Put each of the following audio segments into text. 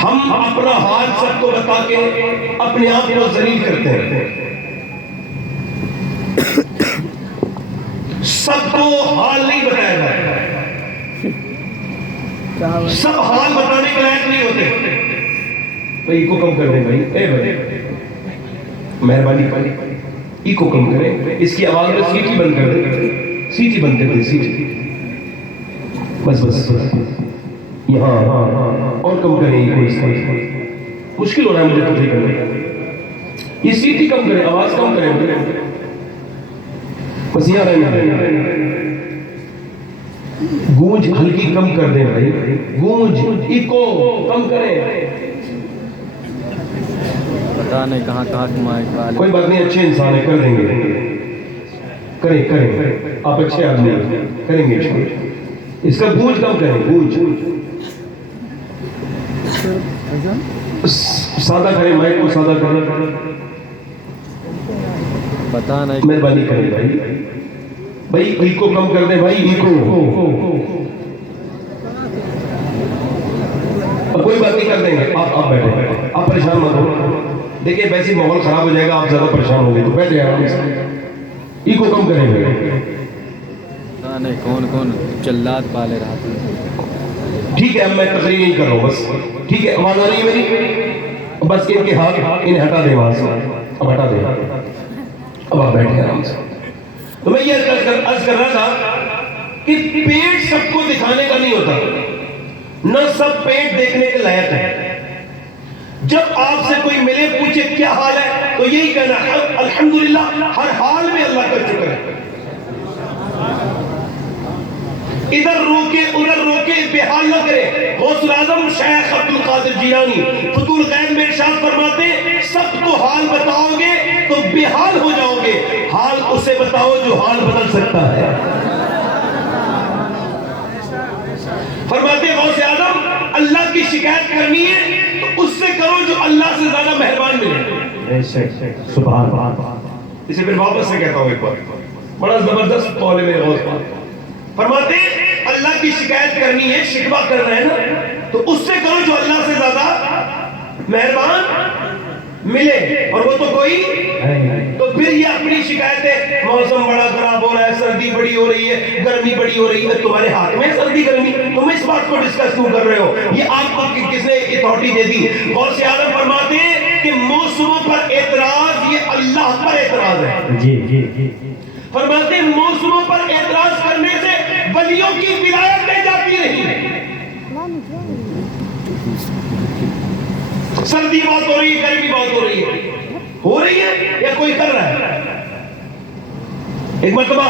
ہم اپنا حال سب کو بتا کے اپنے آپ کو ذلیل کرتے ہیں. سب کو حال نہیں بتایا جاتا. سب حال بتانے کے لائق نہیں ہوتے. بھائی کو کم کر دیں بھائی. اے بھائی مہربانی ای کو کم کریں. اس کی آواز میں سیٹی بند کر دیں. سیٹی بند کر دیں. سیٹی بس یہاں اور کم کریں. مشکل ہو رہا ہے مجھے تبدیل کرنا. یہ سیٹی کم کریں. آواز کم کریں. بس یہاں رہنا. گونج ہلکی کم کر دیں بھائی. گونج ایکو کم کریں. پتہ نہیں کہاں کمائے. کوئی بات نہیں, اچھے انسان ہے, کر دیں گے. کریں آپ اچھے آدمی ہیں, کریں گے. اس کا گونج کم کریں. گونج سادہ کریں. مائک کو سادہ کریں. پتہ نہیں. مہربانی کریں بھائی ایکو کم کر دیں بھائی. ایکو کوئی بات نہیں, کر دیں گے. آپ بیٹھیں. آپ پریشان مت ہو. دیکھیں ویسے ماحول خراب ہو جائے گا, آپ زیادہ پریشان ہوں گے تو بیٹھ جائے. ایکو کم کریں گے. پتہ نہیں کون جلات پالے رہتے ہیں. ٹھیک ہے, اب میں تقریر نہیں کر رہا ہوں. بس ٹھیک ہے, آواز آ رہی ہے میری. بس ان کے ہاتھ انہیں ہٹا دیں وہاں سے. اب ہٹا دیں. اب آپ بیٹھیں آرام سے. تو میں یہ عرض کر رہا تھا کہ پیٹ سب کو دکھانے کا نہیں ہوتا. نہ سب پیٹ دیکھنے کے لائق ہے. جب آپ سے کوئی ملے پوچھے کیا حال ہے تو یہی کہنا الحمدللہ, ہر حال میں اللہ کا شکر ہے. ادھر روکے ادھر روکے بے حال نہ کرے. غوث الاعظم شیخ عبد القادر جیلانی فتح الغیب میں ارشاد فرماتے سب کو حال بتاؤ گے تو بے حال ہو جاؤ گے. حال اسے بتاؤ جو حال بدل سکتا ہے. فرماتے غوث اعظم اللہ کی شکایت کرنی ہے تو اس سے کرو جو اللہ سے زیادہ مہربان ملے. سبحان اللہ. اسے پھر واپس سے کہتا ہوں ایک بار, بڑا زبردست قول ہے میرے غوث پاک. فرماتے اللہ کی شکایت کرنی ہے, شکوہ کرنا ہے نا, تو اس سے کرو جو اللہ سے زیادہ مہربان ملے. اور وہ تو کوئی تو پھر یہ اپنی شکایت ہے, موسم بڑا خراب ہو رہا ہے, سردی بڑی ہو رہی ہے, گرمی بڑی ہو رہی ہے. تمہارے ہاتھ میں سردی گرمی, تم اس بات کو ڈسکس کیوں کر رہے ہو؟ یہ آپ کو کس نے اتھارٹی دے دی؟ غوث اعظم فرماتے ہیں کہ موسموں پر اعتراض یہ اللہ پر اعتراض ہے. جی فرماتے ہیں موسموں پر اعتراض کرنے سے ولیوں کی ولایتیں جاتی رہی. سردی بہت ہو رہی ہے, گرمی بہت ہو رہی ہے یا کوئی کر رہا ہے؟ ایک مرتبہ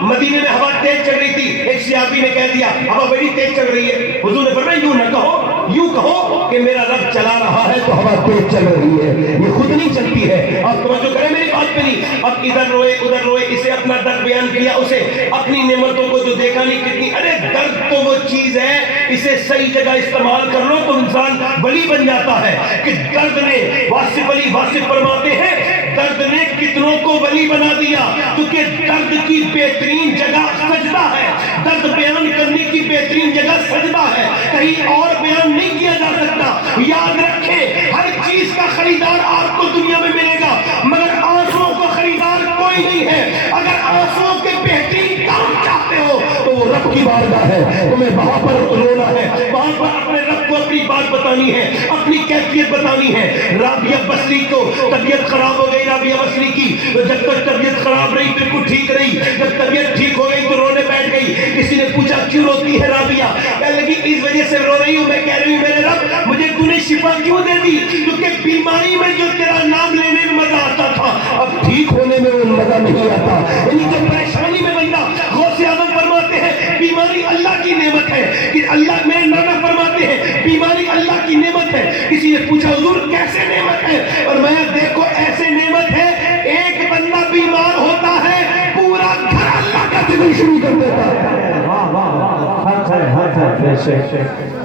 مدینے میں ہوا تیز چل رہی تھی. ایک صحابی نے کہہ دیا ہوا بڑی تیز چل رہی ہے. حضور نے فرمایا یوں نہ کہو, یوں کہو کہ میرا رب چلا رہا ہے تو ہوا تیز چل رہی ہے, یہ خود نہیں چلتی ہے. آپ توجہ کریں میری بات پہ نہیں. اب ادھر روئے ادھر روئے, اسے اپنا درد بیان کیا, اسے اپنی نعمتوں کو جو دیکھا نہیں کتنی. ارے درد تو وہ چیز ہے, اسے صحیح جگہ استعمال کر لو تو انسان ولی بن جاتا ہے. کہ درد نے واصف علی واصف فرماتے ہیں درد نے کتنوں کو ولی بنا دیا, کیونکہ درد کی بہترین جگہ سجدہ ہے. درد بیان کرنے کی بہترین جگہ سجدہ ہے, کہیں اور بیان نہیں کیا جا سکتا. یاد رکھیں ہر چیز کا خریدار آپ کو دنیا میں ملے گا, مگر آنسوؤں کا خریدار کوئی نہیں ہے. اگر آنسوؤں کے بہترین کام چاہتے ہو تو وہ رب کی بارگاہ ہے. تمہیں وہاں پر رونا ہے, وہاں پر اپنے رب کو اپنی بات بتانی ہے, اپنی کیفیت بتانی ہے. رابعہ بصری کو طبیعت خراب ہو گئی, رابعہ بصری کی, تو جب تک طبیعت خراب رہی بالکل ٹھیک رہی, جب طبیعت ٹھیک ہو گئی تو رونے بیٹھ گئی. کسی نے پوچھا کیوں روتی ہے رابعہ؟ کہنے لگی اس وجہ سے رو رہی ہوں, میں کہہ رہی ہوں میرے رب مجھے تو نے شفا کیوں دے دی؟ کیونکہ بیماری میں جو تیرا نام لینے میں مزہ آتا تھا اب ٹھیک ہونے میں وہ مزہ نہیں آتا. یعنی جو پریشانی میں بندہ, غوث اعظم فرماتے ہیں بیماری اللہ کی نعمت ہے. کہ اللہ میرے نانا فرماتے ہیں بیماری اللہ کی نعمت ہے. کسی نے پوچھا حضور کیسے نعمت ہے؟ اور میں دیکھو ایسے نعمت ہے, ایک بندہ بیمار ہوتا ہے پورا گھر اللہ کا ذکر شروع کر دیتا ہے.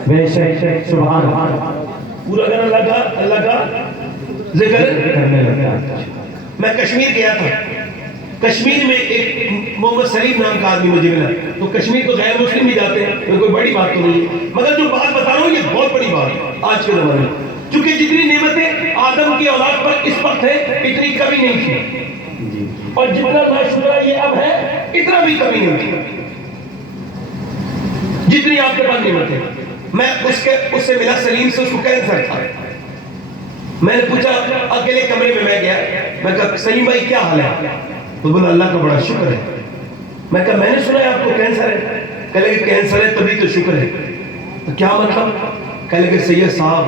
بے شک سبحان اللہ, پورا گھر اللہ کا ذکر کرنے لگا. میں کشمیر گیا تھا. کشمیر میں ایک محمد سلیم نام کا آدمی مجھے ملا، تو کشمیر تو غیر مسلم بھی جاتے ہیں، یہ کوئی بڑی بات تو نہیں ہے، مگر جو بات بتا رہا ہوں یہ بہت بڑی بات ہے آج کے زمانے میں، کیونکہ جتنی نعمتیں آدم کی اولاد پر اس وقت ہے اتنی کبھی نہیں تھی، اور جتنا ناشکرا یہ اب ہے اتنا بھی کمی نہیں تھی جتنی آپ کے پاس نعمت ہے۔ میں اس سے ملا سلیم سے، اس کو کینسر تھا، میں نے پوچھا اکیلے کمرے میں گیا، میں کہا سلیم بھائی کیا حال ہے؟ تو بولا اللہ کا بڑا شکر ہے۔ میں کہا میں نے سنا ہے آپ کو کینسر ہے، کہنے لگے کینسر ہے تبھی تو شکر ہے، تو کیا مطلب؟ کہنے لگے سید صاحب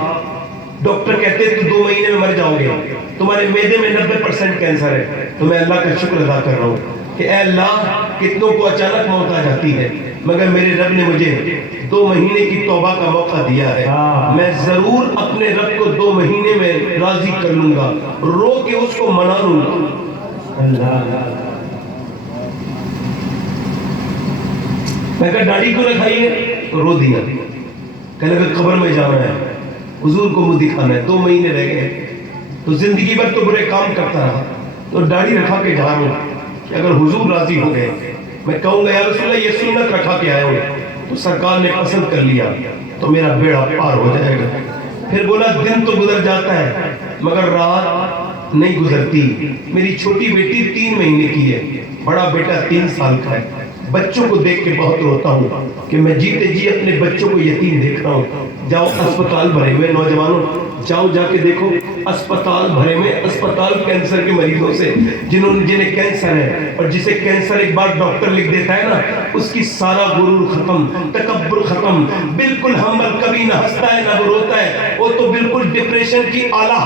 ڈاکٹر کہتے ہیں تو 2 مہینے میں مر جاؤ گے، تمہارے معدے میں 90% کینسر ہے۔ تو میں اللہ کا شکر ادا کر رہا ہوں کہ اے اللہ کتنوں کو اچانک موت آ جاتی ہے، مگر میرے رب نے مجھے 2 مہینے کی توبہ کا موقع دیا ہے، میں ضرور اپنے رب کو 2 مہینے میں راضی کر لوں گا، رو کے اس کو منا لوں گا۔ میں کہا ڈاڑی کو رکھائیے، تو رو دیا، کہنے لگا قبر میں جانا ہے، حضور کو منہ دکھانا ہے، 2 مہینے رہ گئے، تو زندگی بھر تو برے کام کرتا رہا، تو ڈاڑی رکھا کے جا رہا ہوں کہ اگر حضور راضی ہو گئے میں کہوں گا یا رسول اللہ یہ سنت رکھا کے آئے ہوں، تو سرکار نے پسند کر لیا تو میرا بیڑا پار ہو جائے گا۔ پھر بولا دن تو گزر جاتا ہے مگر رات نہیں گزرتی، میری چھوٹی بیٹی 3 مہینے کی ہے، بڑا بیٹا 3 سال کا ہے، بچوں کو دیکھ کے بہت روتا ہوں کہ میں جیتے جی اپنے بچوں کو یتیم دیکھ رہا ہوں۔ جاؤ اسپتال بھرے ہوئے نوجوانوں، جاؤ جا کے دیکھو اسپتال بھرے ہوئے، اسپتال کینسر کے مریضوں سے، جنہیں کینسر ہے، اور جسے کینسر ایک بار ڈاکٹر لکھ دیتا ہے نا، اس کی سارا غرور ختم، تکبر ختم، بالکل ہمبل، کبھی نہ ہنستا ہے نہ وہ روتا ہے، وہ تو بالکل ڈپریشن کی اعلیٰ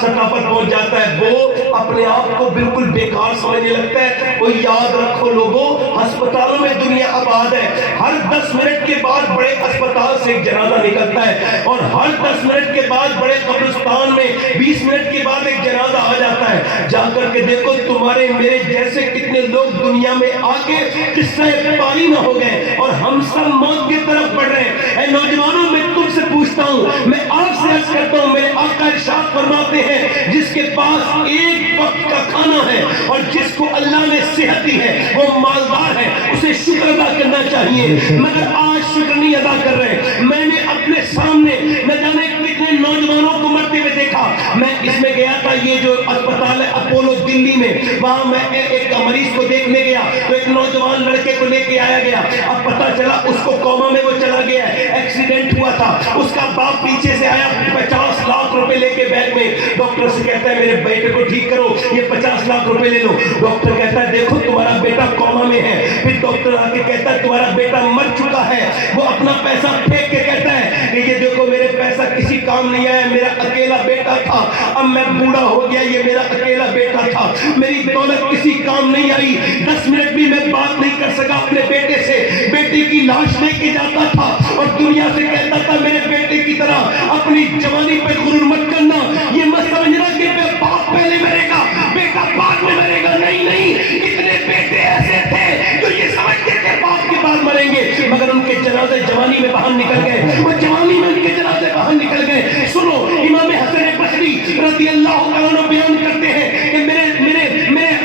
سطح پر پہنچ جاتا ہے، وہ اپنے آپ کو بالکل بیکار سمجھنے لگتا ہے۔ وہ یاد رکھو لوگوں، ہسپتالوں میں دنیا آباد ہے، ہر 10 منٹ کے بعد بڑے اسپتال سے ایک جنازہ نکلتا ہے، اور ہر 10 منٹ کے بعد بڑے قبرستان میں 20 منٹ کے بعد ایک جنازہ آ جاتا ہے۔ جا کر کے دیکھو تمہارے میرے جیسے کتنے لوگ دنیا میں آ کے قصہ پانی نہ ہو گئے، اور ہم سب موت کی طرف بڑھ رہے ہیں۔ اے نوجوانوں میں تم سے پوچھتا ہوں، میں آپ سے عرض کرتا ہوں، میرے آقا ارشاد فرماتے ہیں جس کے پاس ایک وقت کا کھانا ہے اور جس کو اللہ نے صحت دی ہے وہ مالدار ہے، اسے شکر ادا کرنا چاہیے، مگر آج شکر نہیں ادا کر رہے۔ میں نے اپنے سامنے نہ جانے کتنے نوجوانوں کو مرتے ہوئے دیکھا۔ میں اس میں گیا تھا، یہ جو اسپتال ہے اپولو دلی میں، وہاں میں ایک مریض کو دیکھنے گیا تو ایک نوجوان لڑکے کو لے کے آیا گیا، اب پتا چلا اس کو کوما میں وہ چلا گیا ہے، ایکسیڈنٹ ہوا تھا، اس کا باپ پیچھے سے آیا 50 لاکھ روپے لے کے بیگ میں، ڈاکٹر سے کہتا ہے میرے بیٹے کو ٹھیک کرو، یہ 50 لاکھ روپے لے لو۔ ڈاکٹر کہتا ہے دیکھو تمہارا بیٹا کوما میں ہے، پھر ڈاکٹر آ کے کہتا ہے تمہارا بیٹا مر چکا ہے، وہ اپنا پیسہ پھینک کے کہتا ہے کہ یہ دیکھو میرے پیسہ کسی کام نہیں آیا، میرا اکیلا بیٹا تھا، اب میں بوڑھا ہو گیا، یہ میرا اکیلا بیٹا تھا، میری دولت کسی کام نہیں آئی، 10 منٹ بھی میں بات نہیں کر سکا اپنے بیٹے سے، بیٹے کی لاش لے کے جاتا تھا اور دنیا سے کہتا تھا میرے بیٹے کی طرح اپنی جوانی پہ غرور مت کرنا، یہ مت سمجھنا کہ باپ پہلے مرے گا بیٹا بعد میں مرے گا، نہیں نہیں، اتنے بیٹے ایسے تھے جو یہ سمجھتے تھے باپ کے بعد مریں گے، مگر ان کے جنازے جوانی میں باہر نکل گئے، وہ جوانی میں ان کے جنازے باہر نکل گئے۔ سنو امام حسن بصری رضی اللہ عنہ بیان کرتے ہیں کہ میرے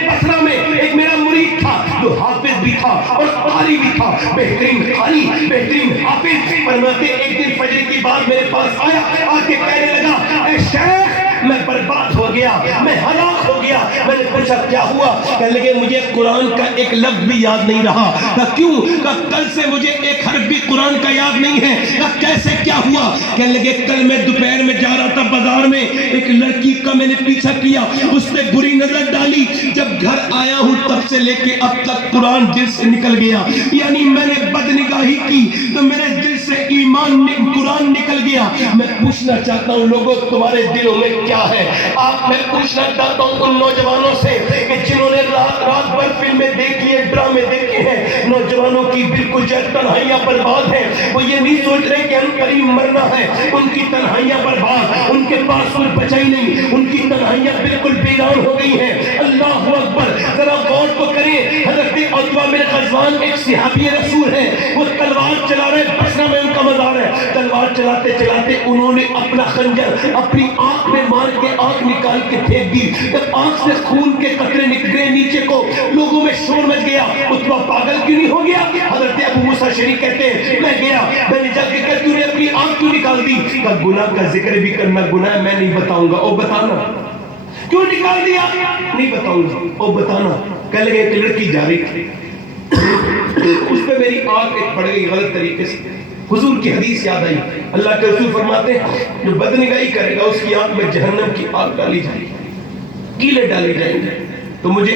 بصرہ میں ایک میرا مرید تھا جو حافظ بھی تھا اور قاری بھی تھا، بہترین قاری بہترین حافظ، فرماتے ایک دن فجر کی بعد میرے پاس آیا، آ کے کہنے لگا اے شیخ میں برباد ہو گیا، میں ہلاک ہو گیا۔ میں نے پوچھا کیا ہوا؟ کہنے لگے مجھے قرآن کا ایک لفظ بھی یاد نہیں رہا۔ کہا کیوں؟ کہا کل سے مجھے ایک حرف بھی قرآن کا یاد نہیں ہے۔ کہا کیسے کیا ہوا؟ کہنے لگے کل میں دوپہر میں جا رہا تھا بازار میں، ایک لڑکی کا میں نے پیچھا کیا، اس نے بری نظر ڈالی، جب گھر آیا ہوں تب سے لے کے اب تک قرآن دل سے نکل گیا، یعنی میں نے بدنگاہی کی تو میرے دل سے ایمان قرآن نکل گیا۔ میں پوچھنا چاہتا ہوں لوگوں تمہارے دلوں میں کیا ہے؟ میں پوچھنا چاہتا ہوں ان نوجوانوں سے کہ جنہوں نے رات بھر فلمیں دیکھی ہیں، ڈرامے دیکھے ہیں، نوجوانوں کی بالکل جو تنہائیاں برباد ہیں، وہ یہ نہیں سوچ رہے کہ ہم قریب مرنا ہے، ان کی تنہائیاں برباد، ان کے پاس کوئی بچا ہی نہیں، ان کی تنہائیاں بالکل ویران ہو گئی ہیں۔ اللہ اکبر، ذرا غور تو کریں، حضرت عتبہ بن غزوان ایک صحابی رسول ہیں، وہ تلوار چلا رہے، بصرہ میں ان کا مزار ہے، تلوار چلاتے چلاتے انہوں نے اپنا خنجر اپنی آنکھ میں مار کے آنکھ نکال کے پھینک دی. جب آنکھ سے خون کے قطرے نکلے نیچے کو, لوگوں میں شور مچ گیا. عتبہ پاگل کیوں نہیں ہو گیا؟ حضرت ابو موسیٰ شریف کہتے ہیں میں گیا, میں نے جا کے کہا تو نے اپنی آنکھ کیوں نکال دی؟ کہا گناہ کا ذکر بھی کرنا گناہ ہے, میں نہیں بتاؤں گا. او بتانا کیوں نکال دیا؟ نہیں بتاؤں گا. او بتانا. کہنے لگے ایک لڑکی جا رہی تھی, اس پہ میری آنکھ ایک پڑ گئی غلط طریقے سے. حضور کی حدیث یاد آئی, اللہ کے رسول فرماتے ہیں جو بدنگاہی کرے گا اس کی آنکھ میں جہنم کی آگ ڈالی جائے گی, کیلے ڈالے جائیں گے. تو مجھے